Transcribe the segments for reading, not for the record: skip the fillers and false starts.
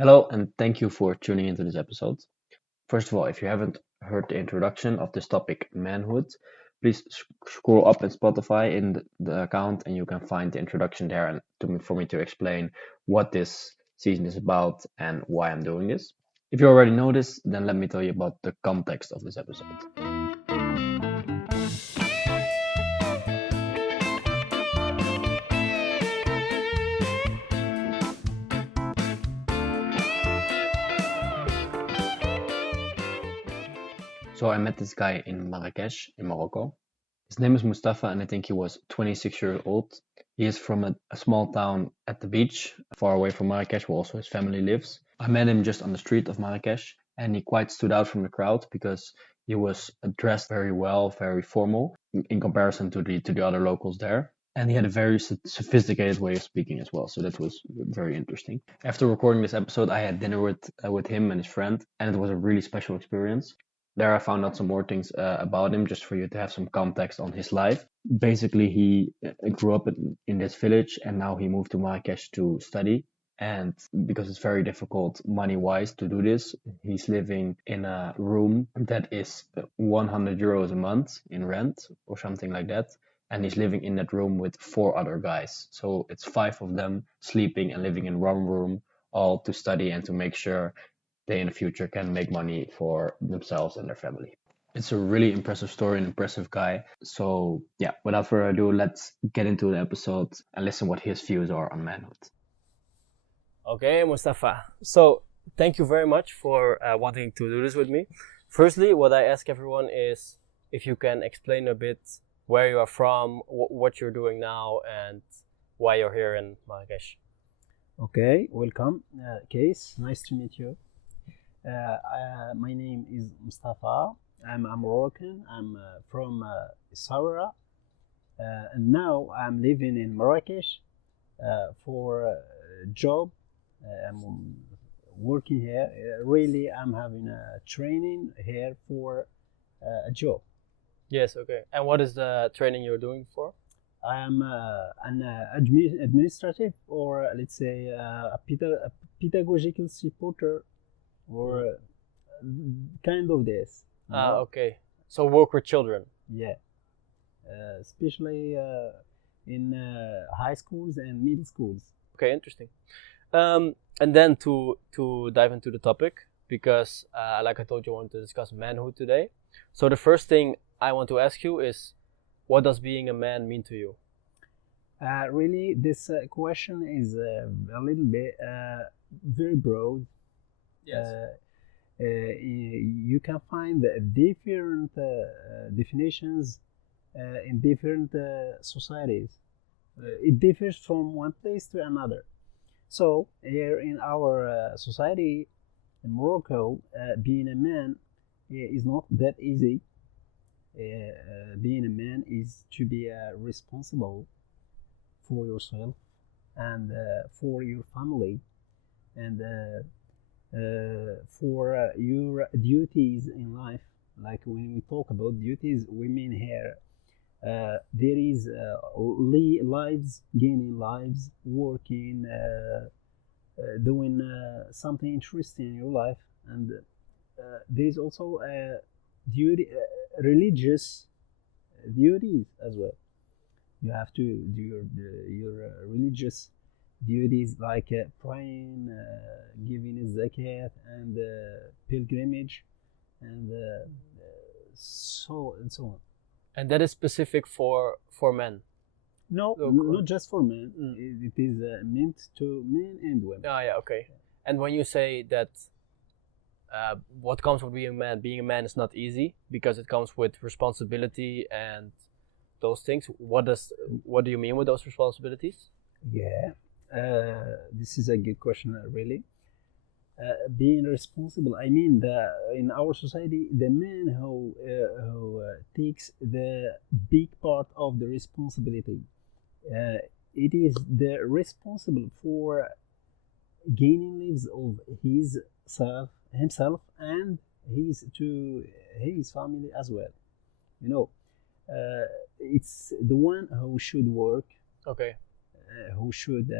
Hello, and thank you for tuning into this episode. First of all, if you haven't heard the introduction of this topic, manhood, please scroll up in Spotify in the account, and you can find the introduction there, and for me to explain what this season is about and why I'm doing this. If you already know this, then let me tell you about the context of this episode. So I met this guy in Marrakech, in Morocco. His name is Mustafa, and I think he was 26 years old. He is from a small town at the beach, far away from Marrakech, where also his family lives. I met him just on the street of Marrakech, and he quite stood out from the crowd because he was dressed very well, very formal in comparison to the other locals there. And he had a very sophisticated way of speaking as well, so that was very interesting. After recording this episode, I had dinner with him and his friend, and it was a really special experience. There I found out some more things about him, just for you to have some context on his life. Basically, he grew up in this village, and now he moved to Marrakech to study. And because it's very difficult money wise to do this, he's living in a room that is 100 euros a month in rent or something like that. And he's living in that room with four other guys. So it's five of them sleeping and living in one room, all to study and to make sure they in the future can make money for themselves and their family. It's a really impressive story, an impressive guy. So yeah, without further ado, let's get into the episode and listen what his views are on manhood. Okay, Mustafa. So, thank you very much for wanting to do this with me. Firstly, what I ask everyone is if you can explain a bit where you are from, what you're doing now, and why you're here in Marrakech. Okay, welcome, Case. Nice to meet you. My name is Mustafa. I'm a Moroccan. I'm from Essaouira, and now I'm living in Marrakech for a job. I'm working here. Really, I'm having a training here for a job. Yes, okay. And what is the training you're doing for? I am an administrative, or let's say a pedagogical supporter, or kind of this. Okay. So work with children. Yeah, especially in high schools and middle schools. Okay, interesting. And then to dive into the topic, because like I told you, I want to discuss manhood today. So the first thing I want to ask you is, what does being a man mean to you? Really, this question is a little bit very broad. Yes. You can find different definitions in different societies. It differs from one place to another. So here in our society in Morocco, being a man is not that easy. Being a man is to be responsible for yourself and for your family and for your duties in life. Like when we talk about duties, we mean here there is lives, gaining lives, working, doing something interesting in your life, and there is also duty, religious duties as well. You have to do your religious duties like praying, giving a zakat, and pilgrimage, and so on. And that is specific for men. No, not just for men. It is meant to men and women. Oh yeah, okay. And when you say that, what comes with being a man is not easy because it comes with responsibility and those things. What do you mean with those responsibilities? Yeah, this is a good question, really. Being responsible, I mean, in our society, the man who takes the big part of the responsibility, it is the responsible for gaining lives of himself and his family as well. You know, it's the one who should work. Okay. Who should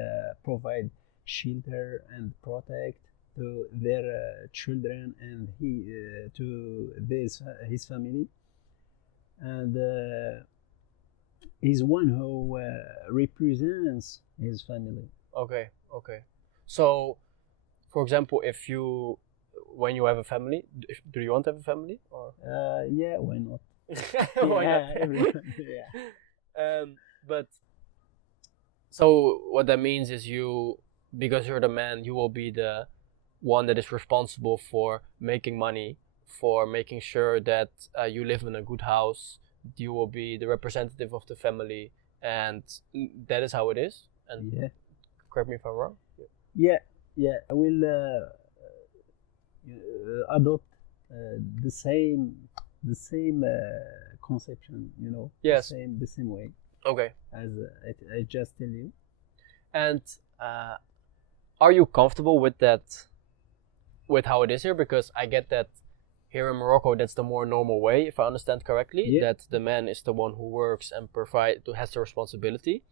provide shelter and protect to their children and to his family, and he's one who represents his family. Okay, okay. So, for example, when you have a family, do you want to have a family or? Yeah, why not? Why Yeah, not? everyone, yeah. But so what that means is because you're the man, you will be the one that is responsible for making money, for making sure that you live in a good house. You will be the representative of the family, and that is how it is. And Yeah, correct me if I'm wrong. yeah, yeah. I will adopt the same conception, Yes. the same way Okay. as I just tell you. And are you comfortable with that, with how it is here? Because I get that here in Morocco, that's the more normal way, if I understand correctly, Yeah. that the man is the one who works and has the responsibility.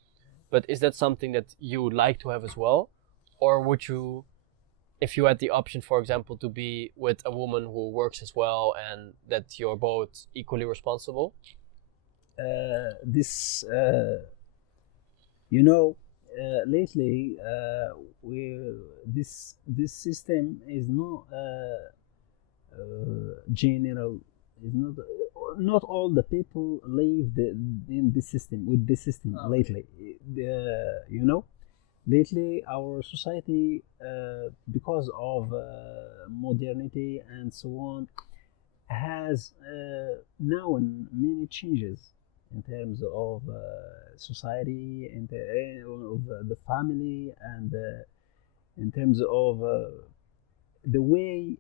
But is that something that you would like to have as well? Or would you, if you had the option, for example, to be with a woman who works as well and that you're both equally responsible? This, lately, we this system is not general. Is not all the people live in this system with this system. Oh, lately. You know, lately our society, because of modernity and so on, has known many changes in terms of society, of the family, and in terms of the way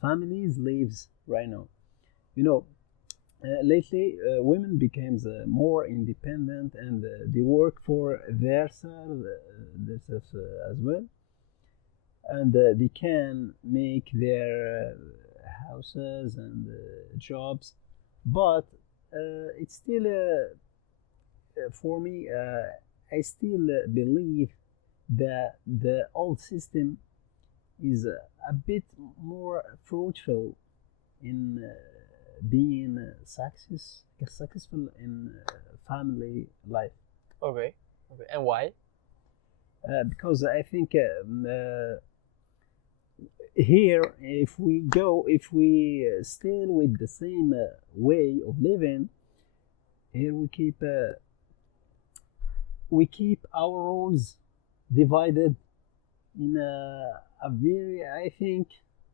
families lives right now. You know, lately women becomes more independent, and they work for themselves as well, and they can make their houses and jobs, but it's still for me, I still believe that the old system is a bit more fruitful in being successful in family life. Okay. Okay. And why? Because I think here, if we still with the same way of living, here we keep our roles divided in a very, I think,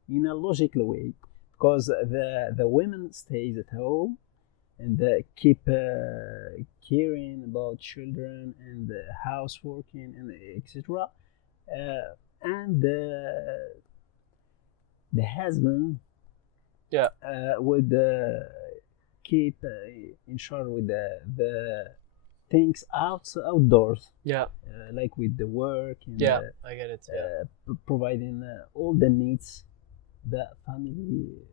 in a logical way, because the women stays at home and keep caring about children and houseworking and etc. And the husband, Yeah. would keep in charge with the things outdoors, Yeah. like with the work and Yeah. I get it. Yeah. providing all the needs that family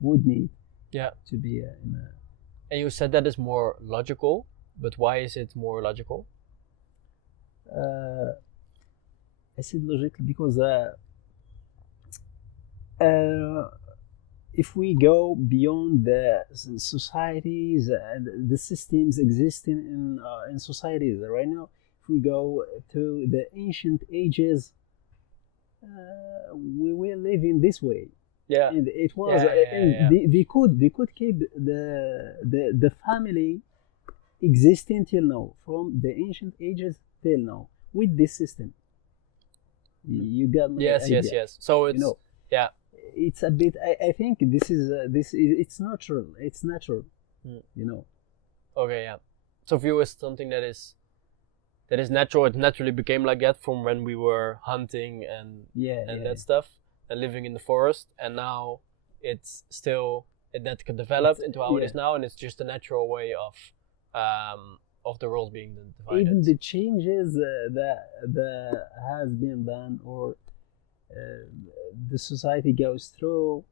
would need Yeah. to be in a. And you said that is more logical, but why is it more logical? I said logical because if we go beyond the societies and the systems existing in societies right now, if we go to the ancient ages, we were living this way. Yeah. And it was, and Yeah. they could keep the family existing till now, from the ancient ages till now, with this system. You got my Yes. idea. Yes. So it's yeah. It's a bit. I think this is it's natural. It's natural. Okay. Yeah. So for you, it's something that is natural. It naturally became like that from when we were hunting and that stuff and living in the forest, and now it's still that can develop into how it is now, and it's just a natural way of the roles being divided. Even the changes that has been done, or the society goes through,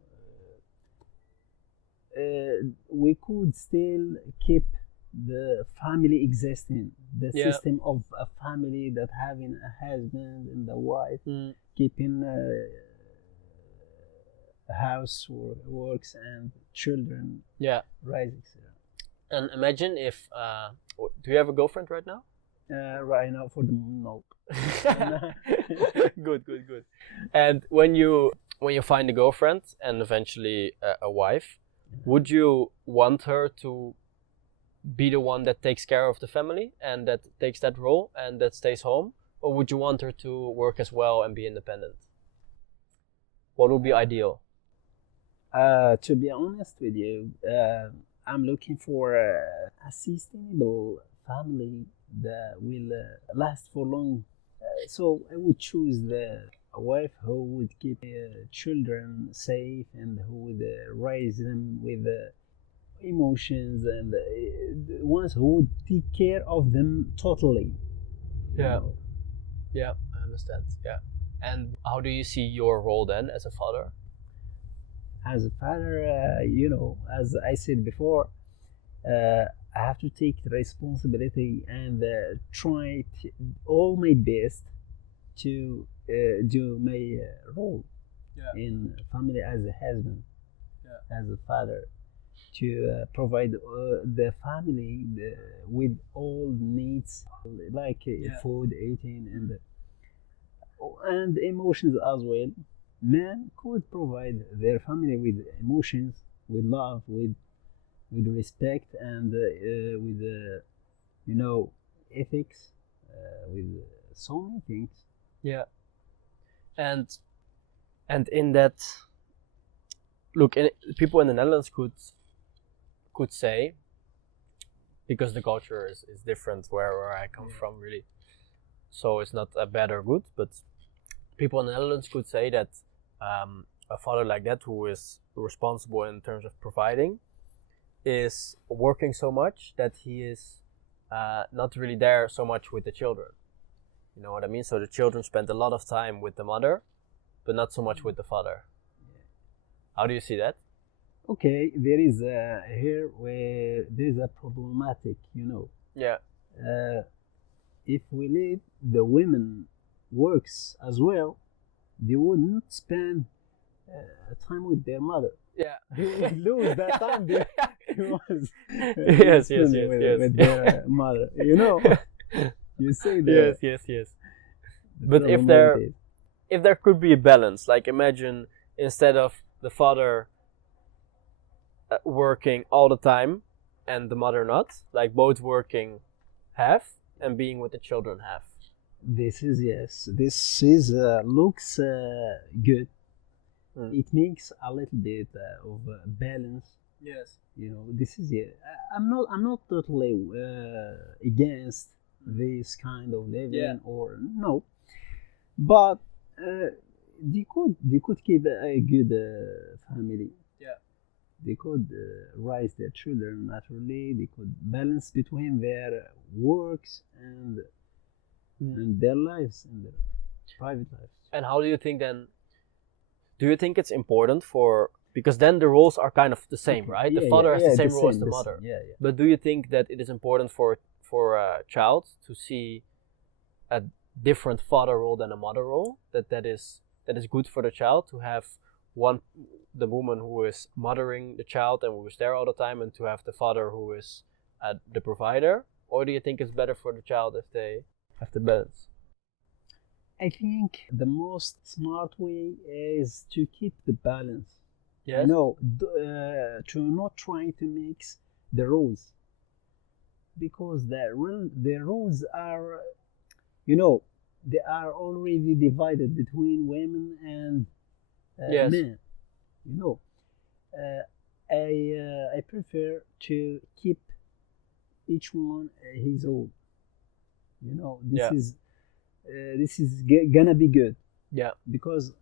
we could still keep the family existing, the Yeah. system of a family that having a husband and a wife, Mm. keeping house works and children Yeah. rising. And imagine if do you have a girlfriend right now? Right now, for the no. Good. And when you find a girlfriend and eventually a wife, would you want her to be the one that takes care of the family and that takes that role and that stays home, or would you want her to work as well and be independent? What would be ideal? To be honest with you, I'm looking for a sustainable family that will last for long. So I would choose a wife who would keep children safe and who would raise them with emotions and ones who would take care of them totally. you Yeah. know. Yeah, I understand. Yeah. And how do you see your role then as a father? As a father, as I said before, I have to take the responsibility and try all my best to do my role in family as a husband, as a father, to provide the family with all needs like food, eating, and emotions as well. Men could provide their family with emotions, with love, with respect, and with ethics, with so many things. Yeah. And in that, look, people in the Netherlands could say, because the culture is different where I come from, really, so it's not a bad or good, but people in the Netherlands could say that a father like that, who is responsible in terms of providing, is working so much that he is not really there so much with the children. You know what I mean? So the children spend a lot of time with the mother, but not so much with the father. How do you see that? Okay, there is here where there is a problematic, Yeah. If we let the women works as well, they wouldn't spend time with their mother. Yeah. They would lose that time they was Yes. spending with their mother. You say that. Yes. But if there could be a balance, like imagine instead of the father working all the time and the mother not, like both working half and being with the children half. This is looks good. It makes a little bit of balance. Yes. This is it. I'm not totally against this kind of living or no, but they could keep a good family. Yeah. They could raise their children naturally. They could balance between their works and their lives and their private lives. And how do you think then? Do you think it's important because then the roles are kind of the same, right? The father has the same role as the mother. Yeah. But do you think that it is important for a child to see a different father role than a mother role? That is good for the child to have the woman who is mothering the child and who is there all the time, and to have the father who is the provider? Or do you think it's better for the child if they have the balance? I think the most smart way is to keep the balance. Yes. To not try to mix the roles, because the roles are, they are already divided between women and men. I prefer to keep each one his role. This is gonna be good. Yeah. Because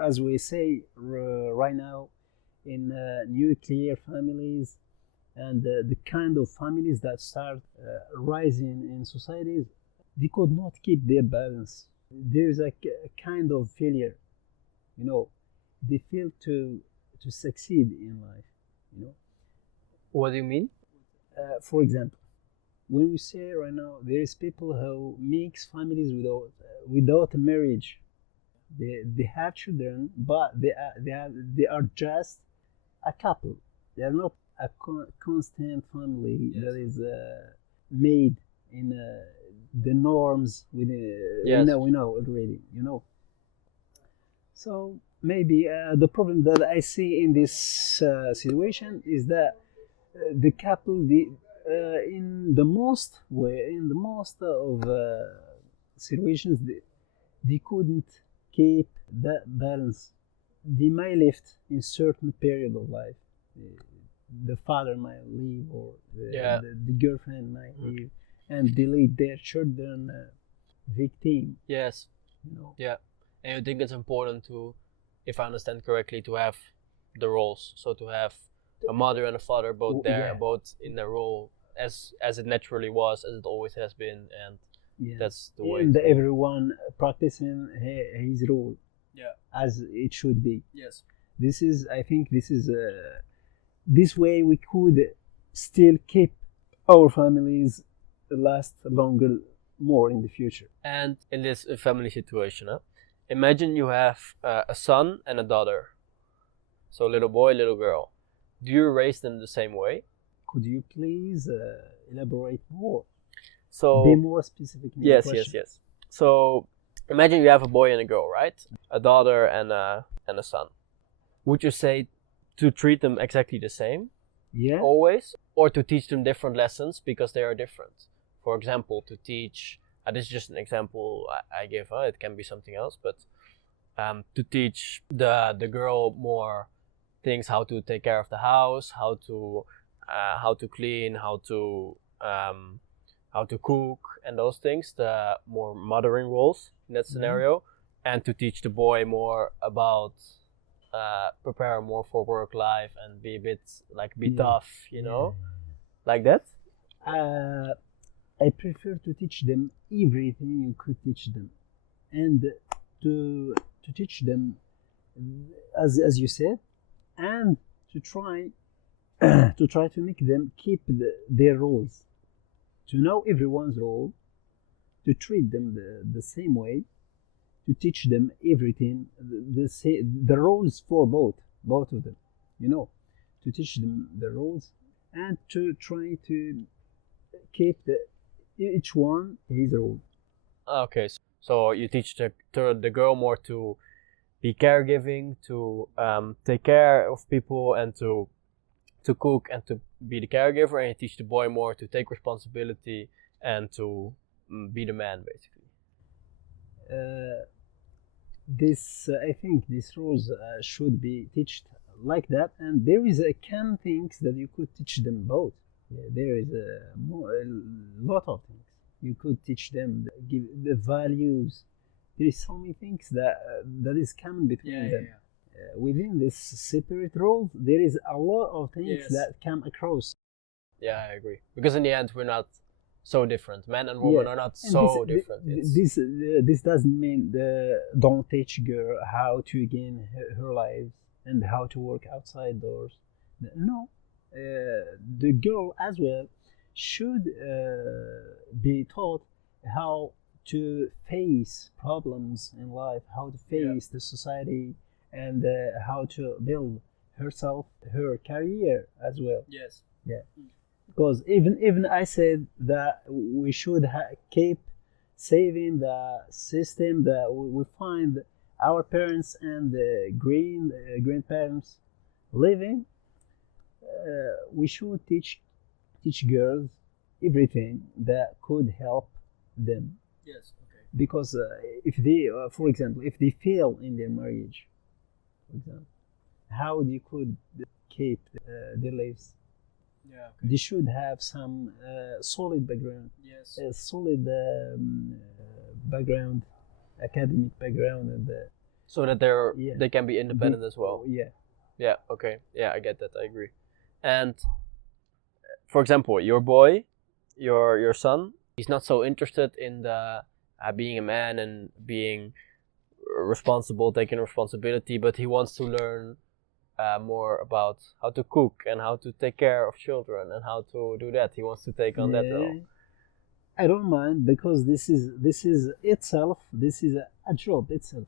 as we say right now, in nuclear families and the kind of families that start rising in societies, they could not keep their balance. There is a kind of failure. They fail to succeed in life. What do you mean? For example, when we say right now there is people who makes families without a marriage. They have children, but they are just a couple. They are not a constant family that is made in the norms within. Yes. We know already. So maybe the problem that I see in this situation is that the couple, in the most of situations, they couldn't keep that balance. They might live in certain period of life. The father might leave, or the girlfriend might leave, and they leave their children victim. Yes. Yeah. And you think it's important to, if I understand correctly, to have the roles. So to have a mother and a father both there, both in their role as it naturally was, as it always has been, and that's the way. And everyone practicing his role, as it should be. Yes. I think this is this way we could still keep our families last longer, more in the future. And in this family situation, imagine you have a son and a daughter. So little boy, little girl. Do you raise them the same way? Could you please elaborate more? So be more specific in your question. Yes. So imagine you have a boy and a girl, right? A daughter and a son. Would you say to treat them exactly the same? Yeah. Always? Or to teach them different lessons because they are different? For example, to teach, this is just an example I give, it can be something else, but to teach the girl more things, how to take care of the house, how to clean, how to cook, and those things, the more mothering roles in that scenario, and to teach the boy more about prepare more for work life and be a bit tough, like that. I prefer to teach them everything you could teach them, and to teach them as you said, and to try to make them keep their roles, to know everyone's role, to treat them the same way, to teach them everything, the roles for both of them, to teach them the roles, and to try to keep each one his role. Okay, so you teach the girl more to be caregiving, to take care of people, and to cook and to be the caregiver, and you teach the boy more to take responsibility and to be the man, basically. I think these roles should be taught like that, and there is a can things that you could teach them both. There is a lot of things you could teach them, give the values. There is so many things that is common between them. Within this separate roles, there is a lot of things that come across. Yeah, I agree. Because in the end, we're not so different. Men and women are not so different. This doesn't mean don't teach girl how to gain her life and how to work outside doors. No, the girl as well should be taught how to face problems in life, how to face the society, and how to build herself, her career as well. Yes. Yeah. Because even I said that we should keep saving the system that we find our parents and grandparents living. We should teach girls everything that could help them. Yes. Okay. Because if they, for example, if they fail in their marriage, for example, how they could keep their lives. Yeah, okay. They should have some solid background. Yes. Solid background, academic background, and so that they can be independent as well. Yeah. Yeah. Okay. Yeah, I get that. I agree. And for example, your boy, your son, he's not so interested in the being a man and being responsible, taking responsibility, but he wants to learn more about how to cook and how to take care of children and how to do that. He wants to take on that Yeah, role. I don't mind because this is itself. This is a job itself.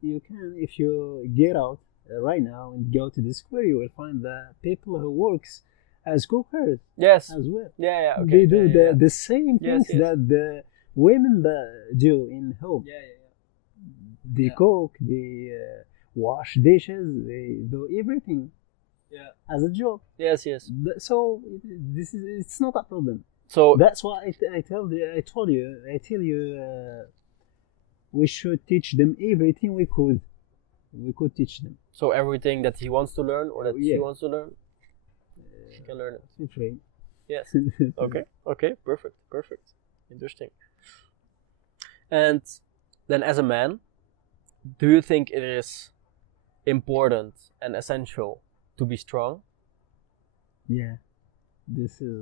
You can, if you get out right now and go to the square, you will find the people who works as cookers Yes. as well. Yeah. Okay. They do yeah. the same Yes, things that the women do in home. Yeah. They Yeah. cook, they wash dishes, they do everything Yeah. as a job. Yes. So it's not a problem. So That's why I tell you we should teach them everything we could. We could teach them. so everything that he wants to learn or that she Yeah. wants to learn, she can learn it. Feel free. Yes. Okay. Perfect. Interesting. And then, as a man, do you think it is important and essential to be strong? Yeah, this is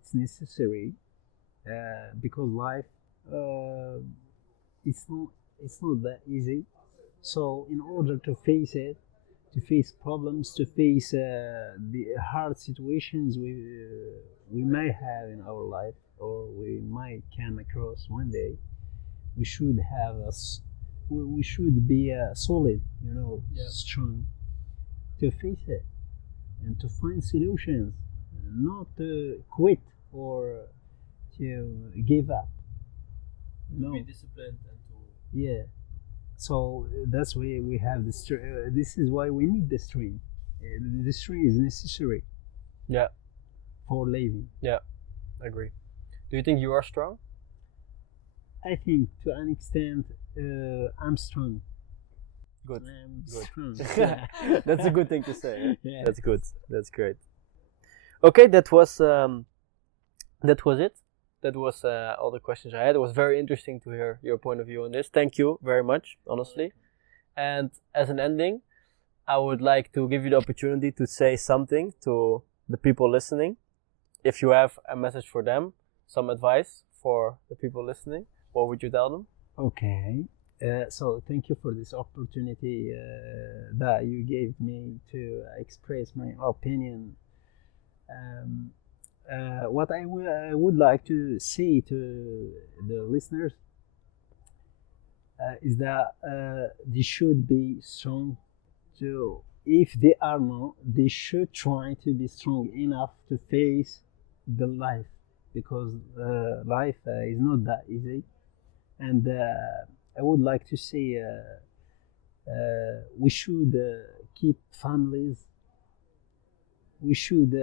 it's necessary because life it's not that easy. So in order to face it, to face problems, to face the hard situations we may have in our life or we might come across one day, we should have we should be solid, strong to face it and to find solutions, not to quit or to give up. No. Disciplined and to Yeah. So that's why we have this. This is why we need the stream. The stream is necessary. Yeah. For living. Yeah, I agree. Do you think you are strong? I think to an extent, I'm strong. Good. I'm strong. That's a good thing to say. Eh? Yeah. That's good. That's great. Okay, that was it. That was all the questions I had. It was very interesting to hear your point of view on this. Thank you very much, honestly. And as an ending, I would like to give you the opportunity to say something to the people listening. If you have a message for them, some advice for the people listening, what would you tell them? Okay. So thank you for this opportunity that you gave me to express my opinion. What I would like to say to the listeners is that they should be strong. So if they are not, they should try to be strong enough to face the life, because life is not that easy. And I would like to say we should keep families. We should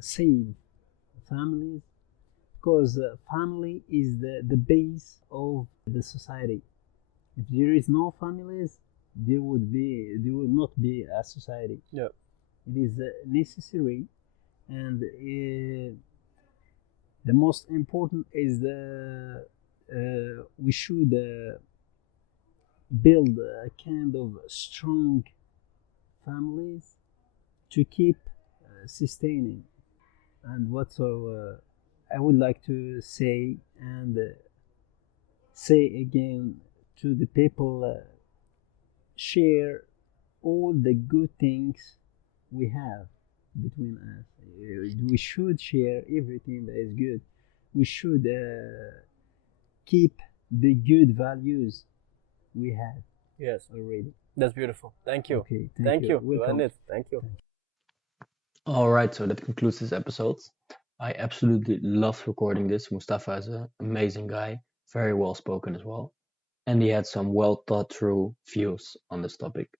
save families, because family is the base of the society. If there is no families, there will not be a society. Yeah. It is necessary, and the most important is we should build a kind of strong families to keep sustaining. And what I would like to say and say again to the people, share all the good things we have between us. We should share everything that is good. We should keep the good values we have. Yes. Already. That's beautiful. Thank you. Okay, Thank you. Welcome. Thank you. Alright, so that concludes this episode. I absolutely loved recording this. Mustafa is an amazing guy, very well spoken as well. And he had some well thought through views on this topic.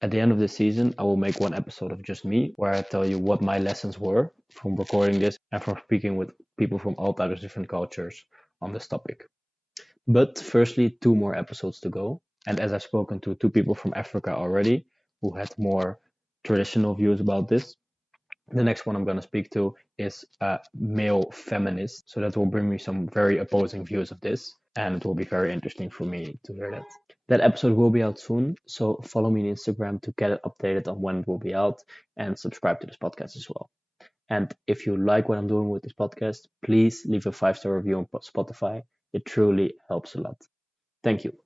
At the end of the season, I will make one episode of just me, where I tell you what my lessons were from recording this and from speaking with people from all types of different cultures on this topic. But firstly, 2 more episodes to go. And as I've spoken to 2 people from Africa already, who had more traditional views about this, the next one I'm going to speak to is a male feminist. So that will bring me some very opposing views of this. And it will be very interesting for me to hear that. That episode will be out soon. So follow me on Instagram to get it updated on when it will be out. And subscribe to this podcast as well. And if you like what I'm doing with this podcast, please leave a 5-star review on Spotify. It truly helps a lot. Thank you.